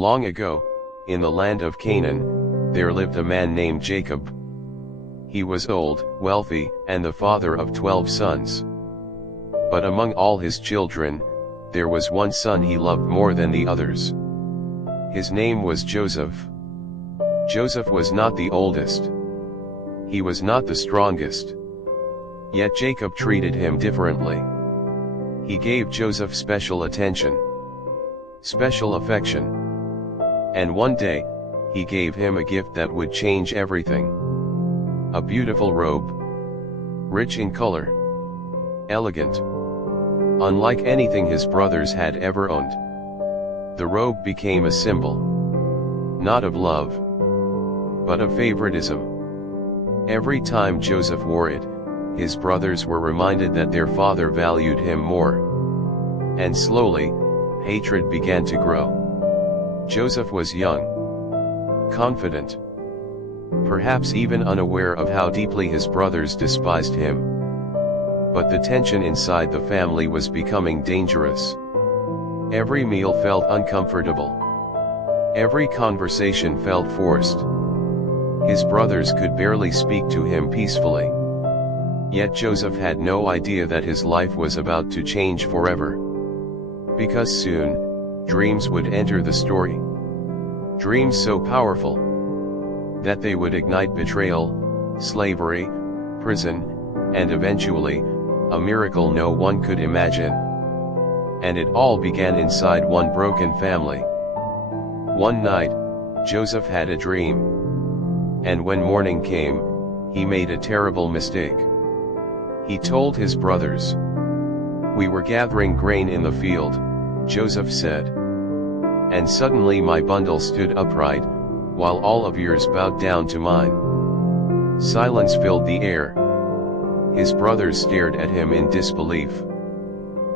Long ago, in the land of Canaan, there lived a man named Jacob. He was old, wealthy, and the father of 12 sons. But among all his children, there was one son he loved more than the others. His name was Joseph. Joseph was not the oldest. He was not the strongest. Yet Jacob treated him differently. He gave Joseph special attention, special affection. And one day, he gave him a gift that would change everything. A beautiful robe. Rich in color. Elegant. Unlike anything his brothers had ever owned. The robe became a symbol. Not of love, but of favoritism. Every time Joseph wore it, his brothers were reminded that their father valued him more. And slowly, hatred began to grow. Joseph was young, confident, perhaps even unaware of how deeply his brothers despised him. But the tension inside the family was becoming dangerous. Every meal felt uncomfortable. Every conversation felt forced. His brothers could barely speak to him peacefully. Yet Joseph had no idea that his life was about to change forever. Because soon, dreams would enter the story. Dreams so powerful that they would ignite betrayal, slavery, prison, and eventually, a miracle no one could imagine. And it all began inside one broken family. One night, Joseph had a dream. And when morning came, he made a terrible mistake. He told his brothers. "We were gathering grain in the field," Joseph said. "And suddenly my bundle stood upright, while all of yours bowed down to mine." Silence filled the air. His brothers stared at him in disbelief.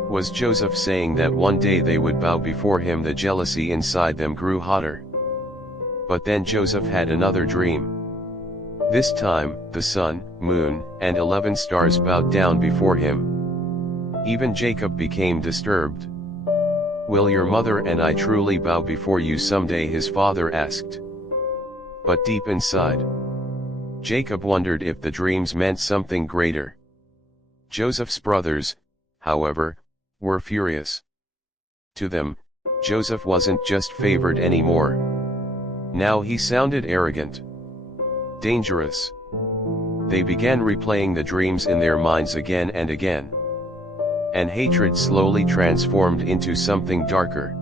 Was Joseph saying that one day they would bow before him? The jealousy inside them grew hotter. But then Joseph had another dream. This time, the sun, moon, and 11 stars bowed down before him. Even Jacob became disturbed. "Will your mother and I truly bow before you someday?" his father asked. But deep inside, Jacob wondered if the dreams meant something greater. Joseph's brothers, however, were furious. To them, Joseph wasn't just favored anymore. Now he sounded arrogant, dangerous. They began replaying the dreams in their minds again and again. And hatred slowly transformed into something darker,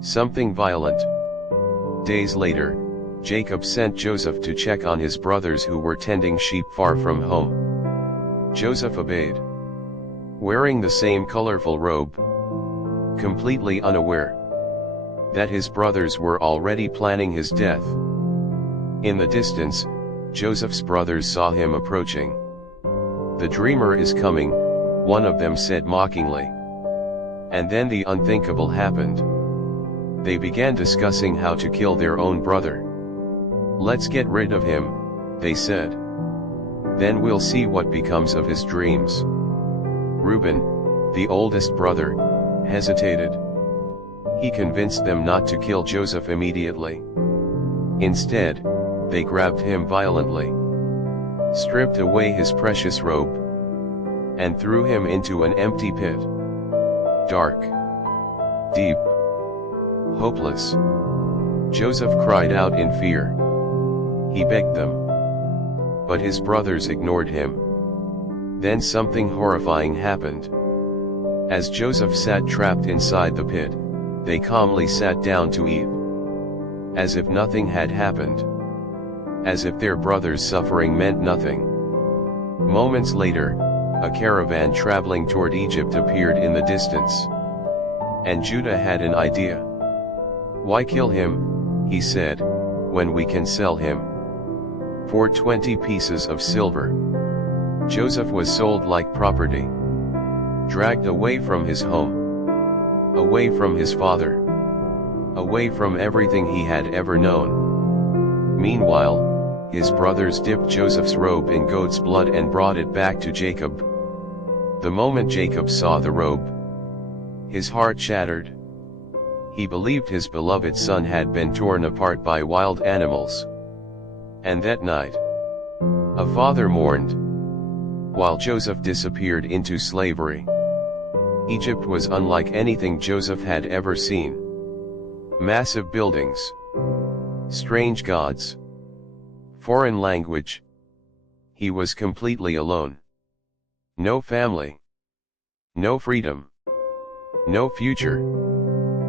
something violent. Days later, Jacob sent Joseph to check on his brothers who were tending sheep far from home. Joseph obeyed, wearing the same colorful robe, completely unaware that his brothers were already planning his death. In the distance, Joseph's brothers saw him approaching. "The dreamer is coming," one of them said mockingly. And then the unthinkable happened. They began discussing how to kill their own brother. "Let's get rid of him," they said. "Then we'll see what becomes of his dreams." Reuben, the oldest brother, hesitated. He convinced them not to kill Joseph immediately. Instead, they grabbed him violently, stripped away his precious robe, and threw him into an empty pit. Dark, deep, hopeless. Joseph cried out in fear. He begged them, but his brothers ignored him. Then something horrifying happened. As Joseph sat trapped inside the pit, they calmly sat down to eat, as if nothing had happened, as if their brother's suffering meant nothing. Moments later, a caravan traveling toward Egypt appeared in the distance. And Judah had an idea. "Why kill him," he said, "when we can sell him for 20 pieces of silver?" Joseph was sold like property, dragged away from his home, away from his father, away from everything he had ever known. Meanwhile, his brothers dipped Joseph's robe in goat's blood and brought it back to Jacob. The moment Jacob saw the robe, his heart shattered. He believed his beloved son had been torn apart by wild animals. And that night, a father mourned, while Joseph disappeared into slavery. Egypt was unlike anything Joseph had ever seen. Massive buildings, strange gods, foreign language. He was completely alone. No family, no freedom, no future.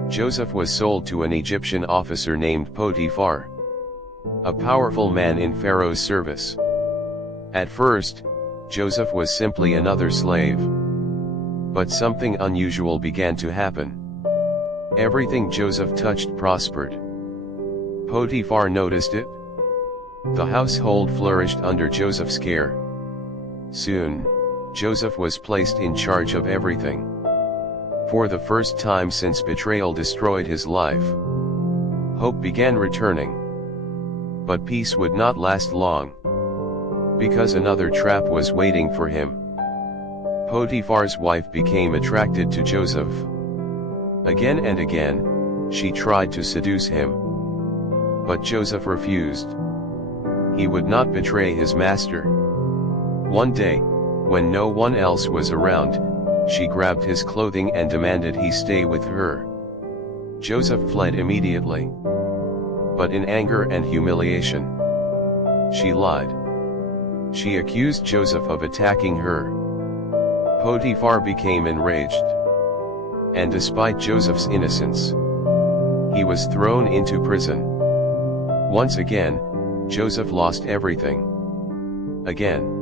Joseph was sold to an Egyptian officer named Potiphar, a powerful man in Pharaoh's service. At first, Joseph was simply another slave. But something unusual began to happen. Everything Joseph touched prospered. Potiphar noticed it. The household flourished under Joseph's care. Soon, Joseph was placed in charge of everything. For the first time since betrayal destroyed his life, hope began returning. But peace would not last long, because another trap was waiting for him. Potiphar's wife became attracted to Joseph. Again and again, she tried to seduce him. But Joseph refused. He would not betray his master. One day, when no one else was around, she grabbed his clothing and demanded he stay with her. Joseph fled immediately. But in anger and humiliation, she lied. She accused Joseph of attacking her. Potiphar became enraged. And despite Joseph's innocence, he was thrown into prison. Once again, Joseph lost everything. Again.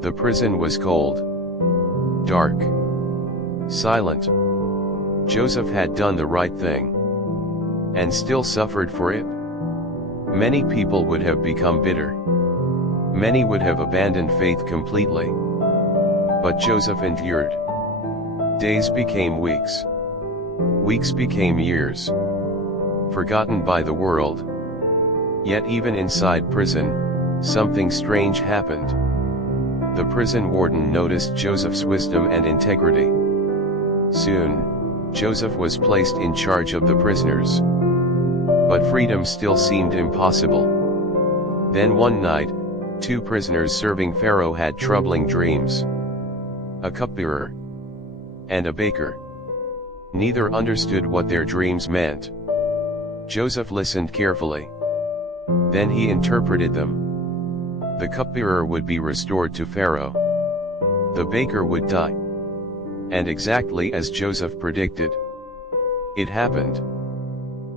The prison was cold, dark, silent. Joseph had done the right thing, and still suffered for it. Many people would have become bitter. Many would have abandoned faith completely. But Joseph endured. Days became weeks. Weeks became years. Forgotten by the world. Yet even inside prison, something strange happened. The prison warden noticed Joseph's wisdom and integrity. Soon, Joseph was placed in charge of the prisoners. But freedom still seemed impossible. Then one night, two prisoners serving Pharaoh had troubling dreams. A cupbearer and a baker. Neither understood what their dreams meant. Joseph listened carefully. Then he interpreted them. The cupbearer would be restored to Pharaoh. The baker would die. And exactly as Joseph predicted, it happened.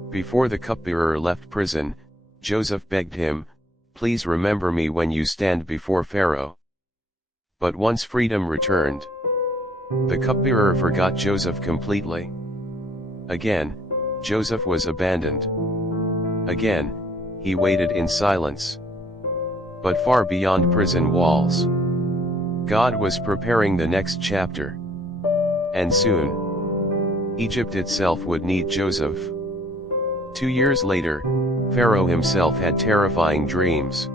Before the cupbearer left prison, Joseph begged him, "Please remember me when you stand before Pharaoh." But once freedom returned, the cupbearer forgot Joseph completely. Again, Joseph was abandoned. Again, he waited in silence. But far beyond prison walls, God was preparing the next chapter. And soon, Egypt itself would need Joseph. 2 years later, Pharaoh himself had terrifying dreams.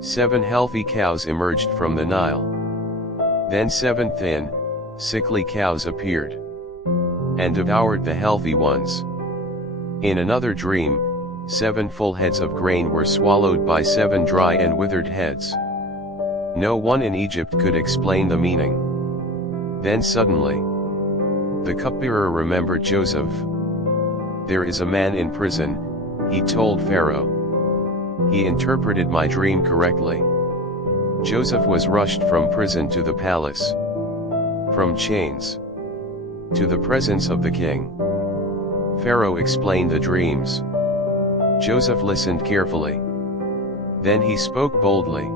7 healthy cows emerged from the Nile. Then 7 thin, sickly cows appeared and devoured the healthy ones. In another dream, 7 full heads of grain were swallowed by 7 dry and withered heads. No one in Egypt could explain the meaning. Then suddenly, the cupbearer remembered Joseph. "There is a man in prison," he told Pharaoh. "He interpreted my dream correctly." Joseph was rushed from prison to the palace. From chains to the presence of the king. Pharaoh explained the dreams. Joseph listened carefully. Then he spoke boldly.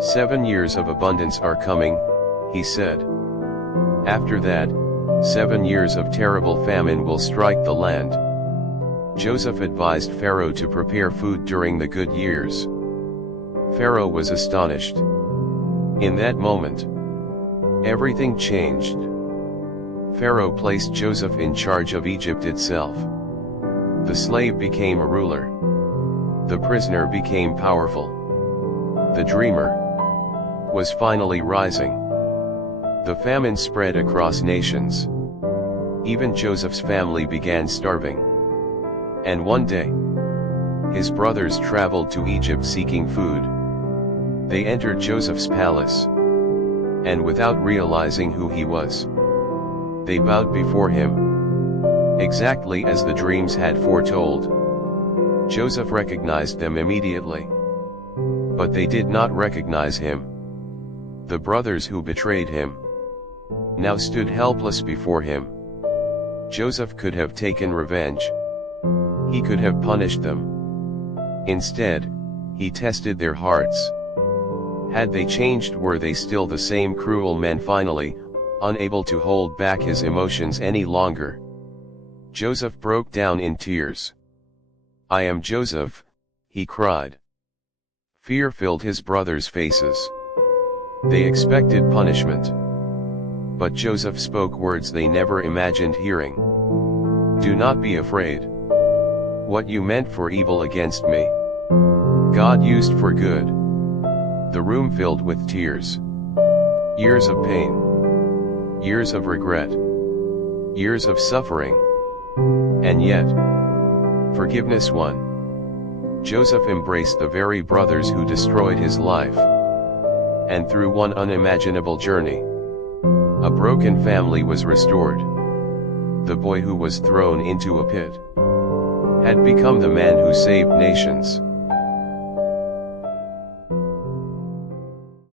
"7 years of abundance are coming," he said. "After that, 7 years of terrible famine will strike the land." Joseph advised Pharaoh to prepare food during the good years. Pharaoh was astonished. In that moment, everything changed. Pharaoh placed Joseph in charge of Egypt itself. The slave became a ruler. The prisoner became powerful. The dreamer was finally rising. The famine spread across nations. Even Joseph's family began starving. And one day, his brothers traveled to Egypt seeking food. They entered Joseph's palace, and without realizing who he was, they bowed before him, exactly as the dreams had foretold. Joseph recognized them immediately, but they did not recognize him. The brothers who betrayed him now stood helpless before him. Joseph could have taken revenge. He could have punished them. Instead, he tested their hearts. Had they changed? Were they still the same cruel men? Finally, unable to hold back his emotions any longer, Joseph broke down in tears. "I am Joseph," he cried. Fear filled his brothers' faces. They expected punishment. But Joseph spoke words they never imagined hearing. "Do not be afraid. What you meant for evil against me, God used for good." The room filled with tears. Years of pain. Years of regret. Years of suffering. And yet, forgiveness won. Joseph embraced the very brothers who destroyed his life. And through one unimaginable journey, a broken family was restored. The boy who was thrown into a pit had become the man who saved nations.